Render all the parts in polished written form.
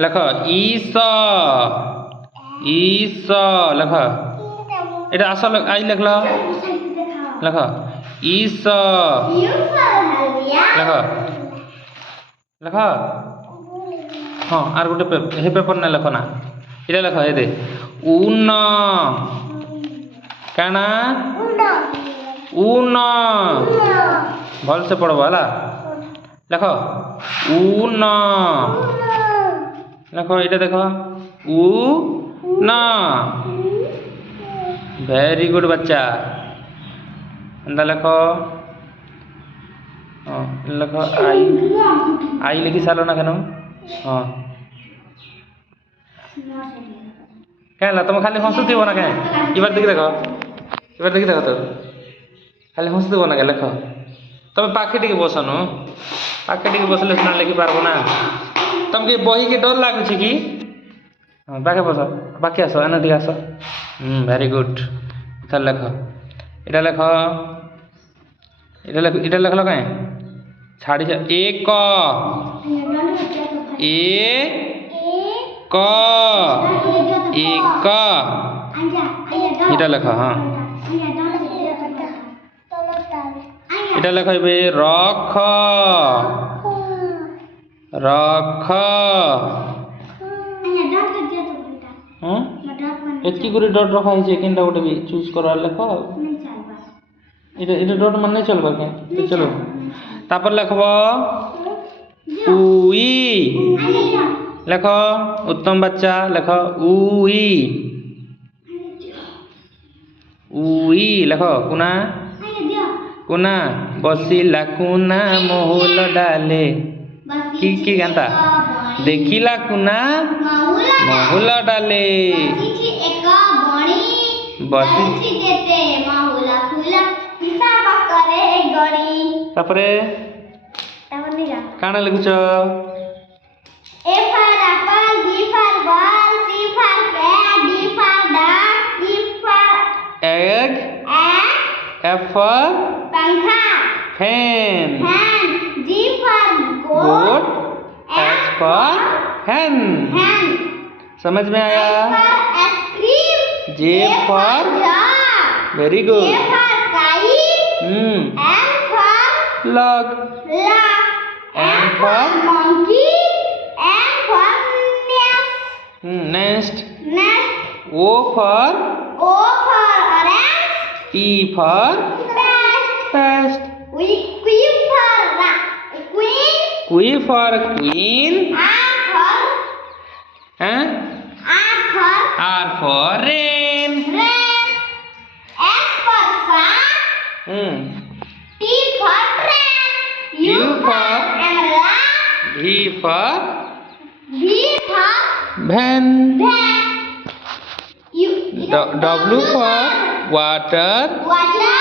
लेख ईश ईश लेख एटा आस आई लिख लेख ईश लेख लेख हाँ आर गोटे हे पेपर ना लेख ना इटा लेख ये दे ऊन काना ऊन भल से पढ़ब है लेख ऊन लेख ये देख ऊ न वेरी गुड बच्चा एंदा लेख हाँ लेख आई आई लिखी सार ना केन हाँ क्या तुम खाली हसुथ ना क्या इबार देखी देख तो खाली हसुथ ना क्या लेख तुम पाखे टी बसन पाखे टी बसले सीना लिखि पारब ना तुमके बही के डर लगुच कि हाँ पाखे बस पाखे आस एना टी आस वेरी गुड इधर लेख इटा लेख इटा लेख कहीं छाड़ी एक एक इटा लेख हाँ इटा लेख रख रख एतकी गुरी डट रखा है केनटा गोटे भी चूज कर लेख इटा डट मन नहीं चलबा के चलो तापर लेखब उई लेख उत्तम बच्चा लेख उई उई लेख कुना कुना बसिला कुना महुल डाले की गाता देखिला कुना महुल डाले बसी तापरे काना लिखुच A for apple, B for ball, C for cat, D for dog, E for egg egg, F for पंखा fan fan, G for goat H for hen hen, समझ में I आया for ice cream, J for jar, very K good for kite, M for log log, N for monkey, N for nest, nest O for O for orange, P for pest Q for queen, Q for queen R for rain rain, S for sun, T for train, U for umbrella, V for van W for water water,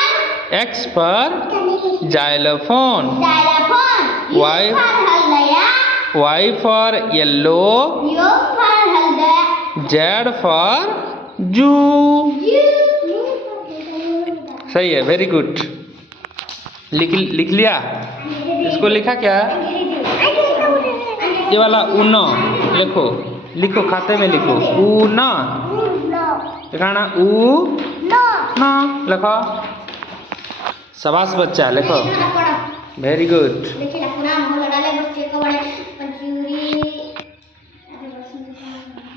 X for xylophone Y for Haldia, Y for yellow U for Haldia, Z for zoo सही है very good लिख लिया इसको लिखा क्या ये वाला ऊन लिखो लिखो खाते में लिखो ऊन लिखाना ऊ न लिखो शाबाश बच्चा लिखो वेरी गुड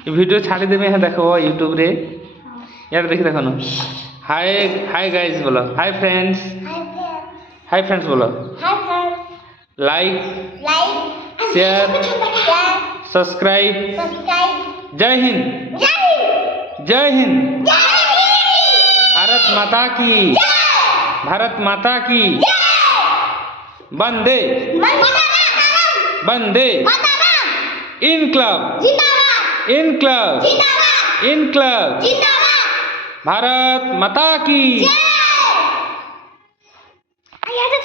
वीडियो छाड़ी देवे है देखो यूट्यूब रे यार देखी देखो ना हाय हाय गाइस बोलो हाय फ्रेंड्स बोलो लाइक शेयर सब्सक्राइब जय हिंद जय हिंद भारत माता की वंदे वंदे इनकलाब इनकलाब भारत माता की